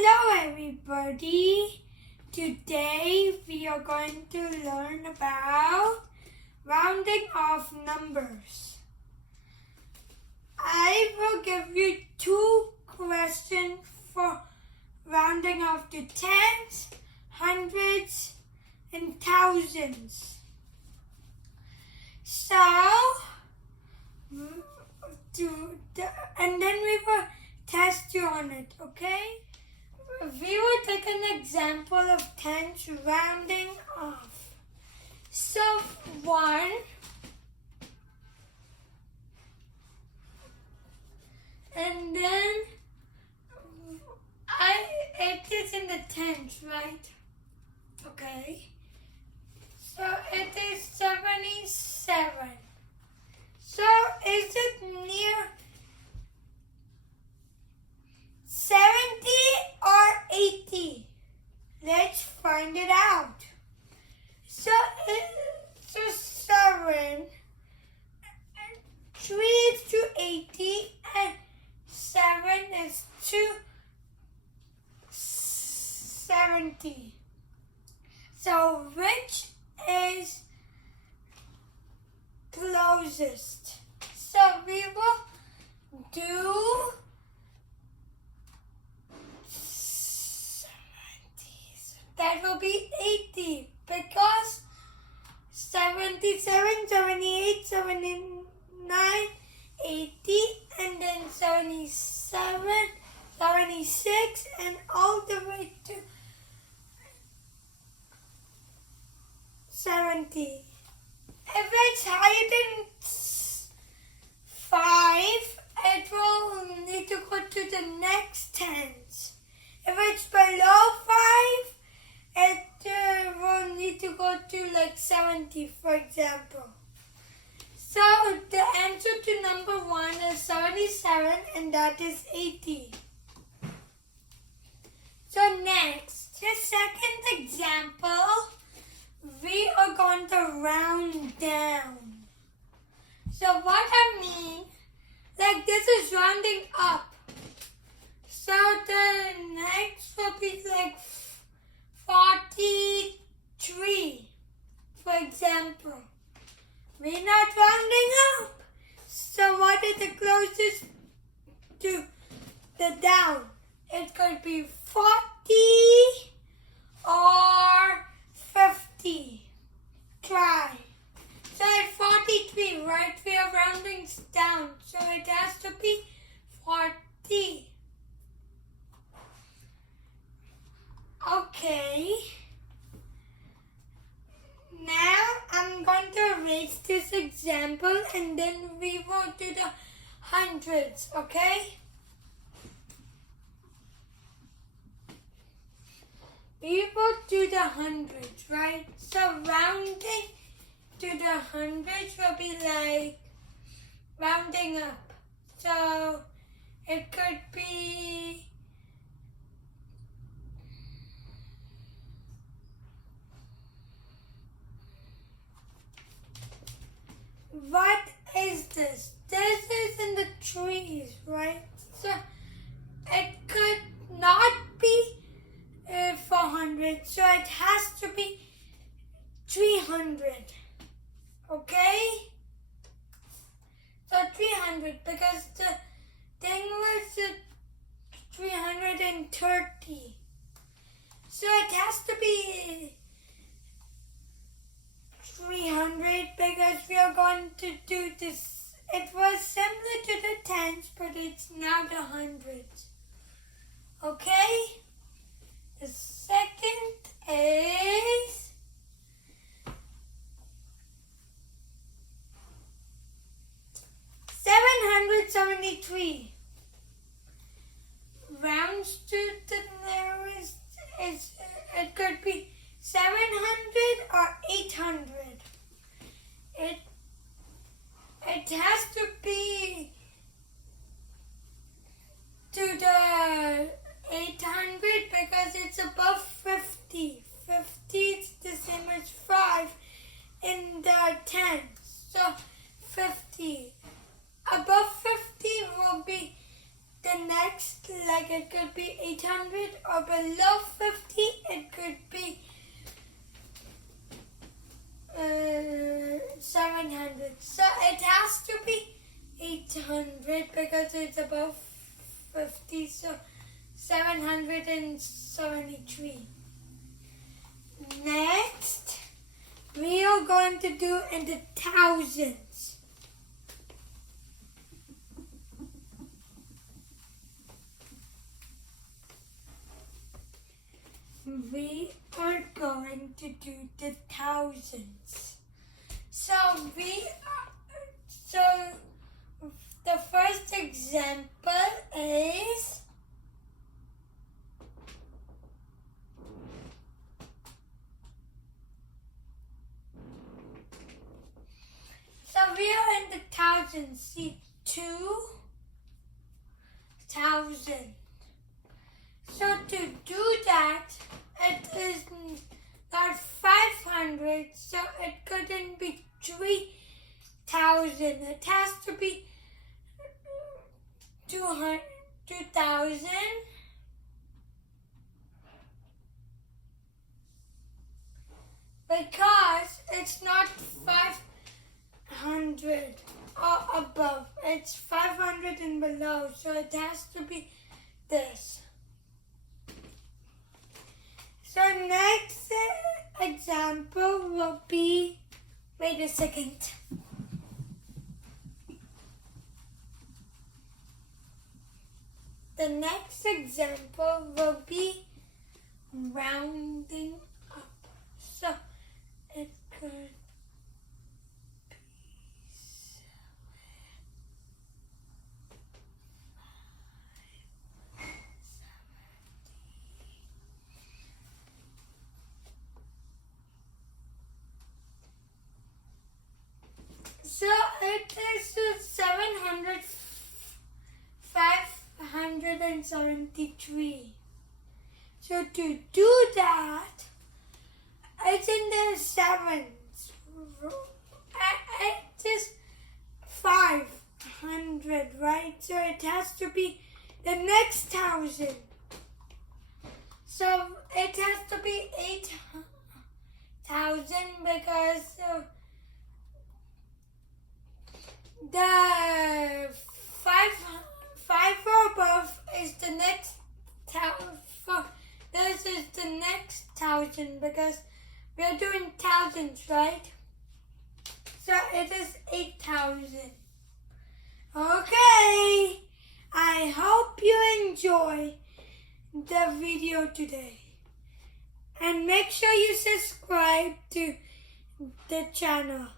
Hello everybody, today we are going to learn about rounding off numbers. I will give you 2 questions for rounding off to tens, hundreds, and thousands. And then we will test you on it, okay? We will take an example of tens rounding off. So 1, and then it is in the tens, right? Okay. So it is 77. So is it near 70 or 80? Let's find it out. So 7, 3 is to 80, and 7 is to 70. So which is closest? So we will do 70. That will be 80 because 77, 78, 79, 80, and then 77, 76, and all the way to 70. If it's higher than 5, it will need to go to the next tens. If it's below 5, it will need to go to like 70, for example. So the answer to number 1 is 77, and that is 80. So next, the second example, we are going to round down. So what I mean, like this is rounding up. So the next will be like 43, for example. We're not rounding up. So what is the closest to the down? It could be 40 or 50. Try. So at 43, right? We are rounding down. So it has to be 40. Okay. Now I'm going to erase this example and then we will do the hundreds, okay? We will do the hundreds, right? So rounding to the hundreds will be like rounding up. So it could be what is this? This is in the trees, right? So it could not be 400, so it has to be 300. Okay? So 300 because the thing was 330. So it has to be 300 because we are going to do this. It was similar to the tens, but it's now the hundreds. Okay? The second is 773. Rounds to the nearest is it could be 700 or 800. It has to be to the 800 because it's above 50. 50 is the same as 5 in the tens. So 50. Above 50 will be 500 or below 50, it could be 700. So it has to be 800 because it's above 50. So 773. Next, we are going to do in the thousands. We are going to do the thousands. So the first example is we are in the thousands. See, 2,000. So to do that, it is not 500, so it couldn't be 3,000. It has to be 2,000. Because it's not 500 or above. It's 500 and below, so it has to be this. So next example will be, wait a second. The next example will be rounding up. So it could be 7. So it is 573. So to do that, it's in the sevens. It is 500, right? So it has to be the next 1,000. So it has to be 8,000 because the 5 or above is the next 1,000. This is the next 1,000 because we are doing thousands, right? So it is 8,000. Okay. I hope you enjoy the video today. And make sure you subscribe to the channel.